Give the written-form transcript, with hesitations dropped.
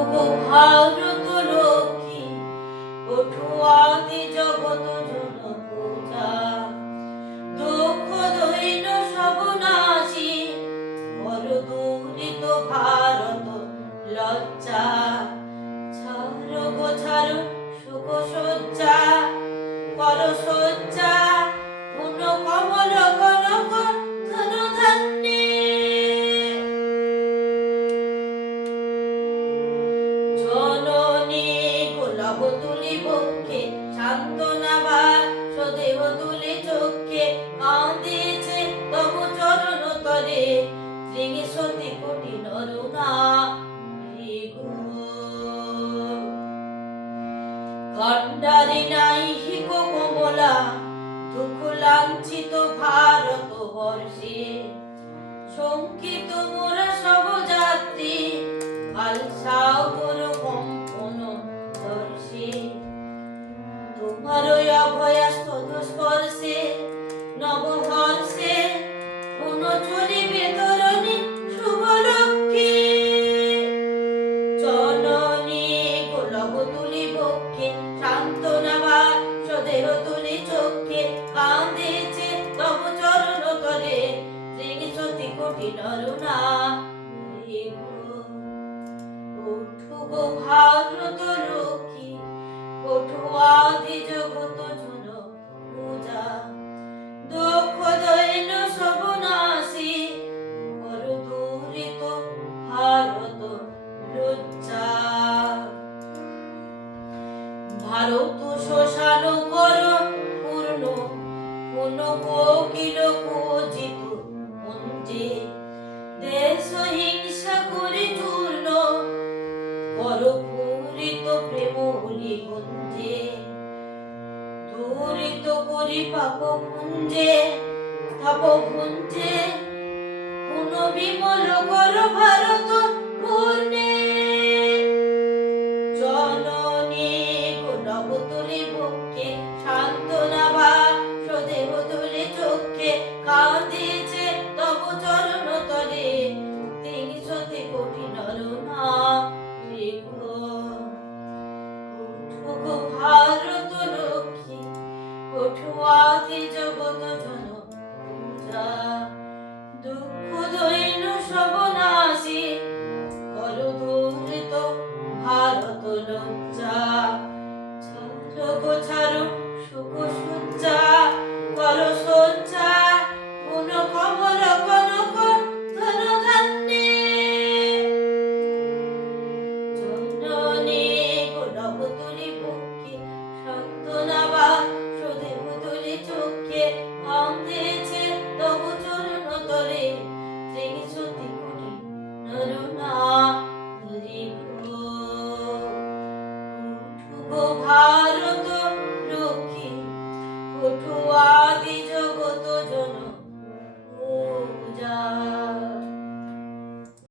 ওগো ভারত লক্ষ্মী, ওঠো আদি জগত জন পূজা। দুঃখ দৈন্য সব নাশি, বড় দূরিত ভারত লজ্জা। ছাড়ো গো ছাড়ো সুখ সজ্জা, কর সজ্জা পুণ্য কমল কনক ধন ধান্যে। জননী গোলাপ তুলি বক্ষে, সান্ত্বনা বাসুদেব তুলি চক্ষে। কাঁদিছে তব চরণ তলে, ত্রিশতি কোটি নরনারী গো। গণ্ডারি নাইহিক কমলা, দুঃখ লাঞ্ছিত ভারত বর্ষে। শঙ্কিত মোরা সব যাত্রী, কাল সাগর কম্পন দর্শে। তোমার অভয়াস্তদ স্পর্শে নবহর্ষে, পুন চলিবে তরণী শুভলক্ষ্মী। জননী গোলাপ তুলি বক্ষে, সান্ত্বনা বাসুদেব তুলি চক্ষে। কাঁদিছে তব চরণ তলে, ত্রিশতি কোটি নরনারী গো। ওঠো গো ভারত লক্ষ্মী, ওঠো আদি জগত জন পূজা। দুঃখ দৈন্য সব নাশি, বড় দূরিত ভারত লজ্জা। ভারত শ্মশান কর পূর্ণ, পুন কোকিল পূজিত মঞ্জে। দেশ হিংসা করে চূর্ণ, কর পূরিত প্রেম বলি গঞ্জে। দূরিত করি পাপ পুঞ্জে, তাপ পুঞ্জে। পুন বিমল কর ভারত পূর্ণে। জননী গোলাপ তুলি বক্ষে, সান্ত্বনা বাসুদেব তুলি চক্ষে। কাঁদিছে তব চরণ তলে, ত্রিশতি কোটি নরনারী গো। ওঠো গো ভারত লক্ষ্মী, ওঠো আদি জগত জন পূজা। দুঃখ দৈন্য সব নাশি, কর দূরিত ভারত লজ্জা। ছাড়ো গো ছাড়ো সুখ সজ্জা, কর সজ্জা পুণ্য কমল কনক ধন ধান্যে। জননী গোলাপ তুলি বক্ষে, সান্ত্বনা বাসুদেব তুলি চক্ষে। কাঁদিছে তব চরণ তলে, ত্রিশতি কোটি নরনারী গো। ওঠো গো ভারত লক্ষ্মী, ওঠো